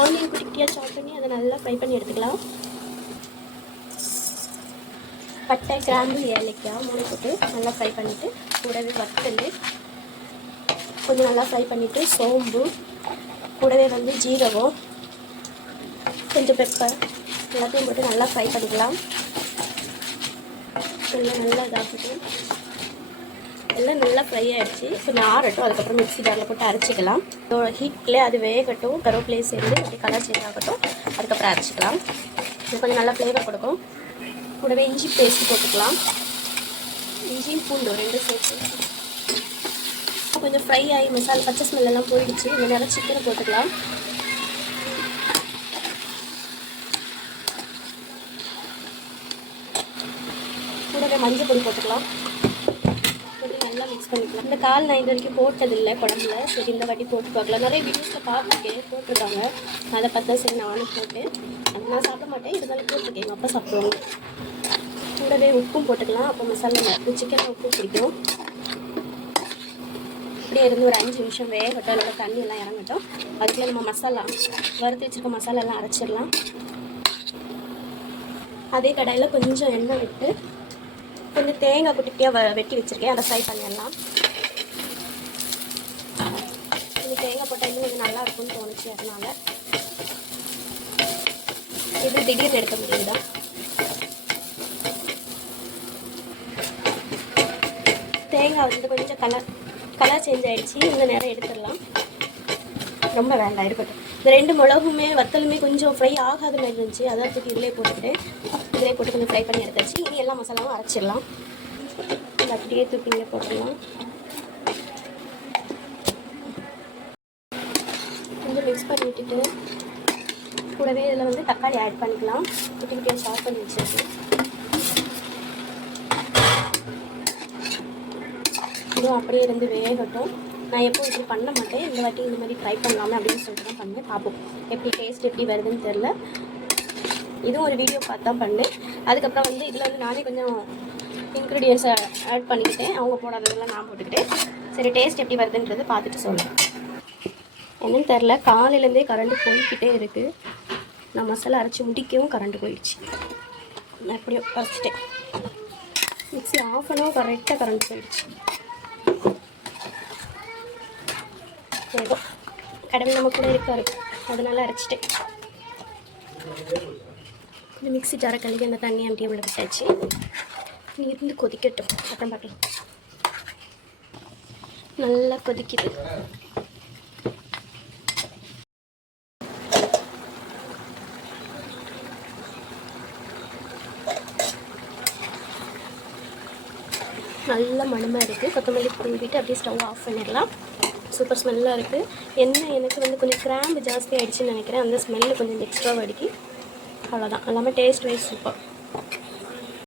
Onion குட்டியாக சாப் பண்ணி அதை நல்லா ஃப்ரை பண்ணி எடுத்துக்கலாம். பட்டை, கிராம்பு, ஏலக்காய் 3 போட்டு நல்லா ஃப்ரை பண்ணிவிட்டு கூடவே வத்தல் கொஞ்சம் நல்லா ஃப்ரை பண்ணிவிட்டு சோம்பு கூடவே வந்து ஜீரகம் கொஞ்சம் பெப்பர் எல்லாத்தையும் போட்டு நல்லா ஃப்ரை பண்ணிக்கலாம். எல்லாம் நல்லா இதாகிட்டு எல்லாம் நல்லா ஃப்ரை ஆகிடுச்சு. கொஞ்சம் ஆறட்டும், அதுக்கப்புறம் மிக்ஸி ஜாரில் போட்டு அரைச்சிக்கலாம். ஹீட்லேயே அது வேகட்டும், கருவேப்பிலையை சேர்ந்து அப்படி கலர் சேஞ்ச் ஆகட்டும், அதுக்கப்புறம் அரைச்சிக்கலாம். இது கொஞ்சம் நல்லா ஃப்ளேவர் கொடுக்கும். கூடவே இஞ்சி பேஸ்ட் போட்டுக்கலாம். இஞ்சியும் பூண்டு 2 சேர்த்து கொஞ்சம் ஃப்ரை ஆகி மசாலா பச்சை ஸ்மெல்லாம் போயிடுச்சு. இந்த நேரம் சிக்கனை போட்டுக்கலாம். கூடவே மஞ்சள் பொடி போட்டுக்கலாம். போட்டு நல்லா மிக்ஸ் பண்ணிக்கலாம். இந்த கால் நான் இது வரைக்கும் போட்டதில்லை குழம்புல. சரி இந்த வாட்டி போட்டு பார்க்கலாம். நிறைய வீடியோஸில் பார்த்துருக்கேன், போட்டிருக்காங்க. அதை பார்த்தா சரி நானும் போட்டேன். நான் சாப்பிட மாட்டேன், இருந்தாலும் போட்டிருக்கேன். எங்கள் அப்பா சாப்பிடுவாங்க. கூடவே உப்பும் போட்டுக்கலாம். அப்போ மசாலா சிக்கனில் உப்பு பிடிக்கும். அப்படியே இருந்து ஒரு 5 நிமிஷம் வேகட்டும், இல்லை தண்ணி எல்லாம் இறங்கட்டும். அதுக்குள்ளே நம்ம மசாலா வறுத்து வச்சுருக்க மசாலாலாம் அரைச்சிடலாம். அதே கடாயில் கொஞ்சம் எண்ணெய் விட்டு கொஞ்சம் தேங்காய் குட்டியாக வெட்டி வச்சுருக்கேன், அதை ஃப்ரை பண்ணிடலாம். கொஞ்சம் தேங்காய் போட்டால் இன்னும் கொஞ்சம் நல்லா இருக்கும்னு தோணுச்சு, அதனால் இது திடீர்னு எடுக்க முடியுதா. தேங்காய் வந்து கொஞ்சம் கலர் சேஞ்ச் ஆகிடுச்சு. இந்த நேரம் எடுத்துடலாம். ரொம்ப வேண்டாம், இருக்கட்டும். இந்த 2 மிளகுமே வத்தலுமே கொஞ்சம் ஃப்ரை ஆகாத மாதிரி இருந்துச்சு, அதான் தூக்கி இதிலே போட்டுக்கிட்டேன். இதிலே போட்டு கொஞ்சம் ஃப்ரை பண்ணி எடுத்தாச்சு. இனி எல்லா மசாலாவும் அரைச்சிடலாம். அப்படியே தூக்கி இங்கே போட்டுடலாம். கொஞ்சம் மிக்ஸ் பண்ணி விட்டுட்டு கூடவே இதில் வந்து தக்காளி ஆட் பண்ணிக்கலாம். குட்டி குட்டியாக சாப் பண்ணி வச்சுருக்கேன். இதுவும் அப்படியே இருந்து வேகட்டும். நான் எப்போவும் இப்படி பண்ண மாட்டேன், இந்த வாட்டி இந்த மாதிரி ட்ரை பண்ணலாமே அப்படின்னு சொல்லிட்டு தான் பண்ணேன். பார்ப்போம் எப்படி டேஸ்ட் எப்படி வருதுன்னு தெரில. இதுவும் ஒரு வீடியோ பார்த்து தான் பண்ணேன். அதுக்கப்புறம் வந்து இதில் வந்து நானே கொஞ்சம் இன்க்ரீடியன்ஸை ஆட் பண்ணிக்கிட்டேன். அவங்க போடாததெல்லாம் நான் போட்டுக்கிட்டேன். சரி டேஸ்ட் எப்படி வருதுன்றது பார்த்துட்டு சொல்லுவேன். என்னன்னு தெரில, காலையிலேருந்தே கரண்ட்டு போய்கிட்டே இருக்குது. நான் மசாலா அரைச்சி முடிக்கவும் கரண்ட்டு போயிடுச்சு. நான் எப்படியோ அரைச்சிட்டேன். மிக்ஸி ஆஃப் பண்ணவும் கரெக்டாக கரண்ட் போயிடுச்சு. ஏதோ கடவுள் நம்ம கூட இருக்காரு, அதனால அரைச்சிட்டேன். இந்த மிக்ஸி ஜாரை கழுவி அந்த தண்ணி அப்படியே உள்ள விட்டாச்சு. நீ இருந்து கொதிக்கட்டும், அப்புறம் பார்க்கலாம். நல்லா கொதிக்குது. நல்ல மணமாக இருக்குது. கொத்தமல்லி தூவிட்டு அப்படியே ஸ்டவ் ஆஃப் பண்ணிடலாம். சூப்பர் ஸ்மெல்லாக இருக்குது. எனக்கு வந்து கொஞ்சம் கிராம்பு ஜாஸ்தி ஆகிடுச்சின்னு நினைக்கிறேன். அந்த ஸ்மெல்லு கொஞ்சம் எக்ஸ்ட்ராவாக அடிக்கி. அவ்வளோதான். எல்லாமே டேஸ்ட் வைஸ் சூப்பர்.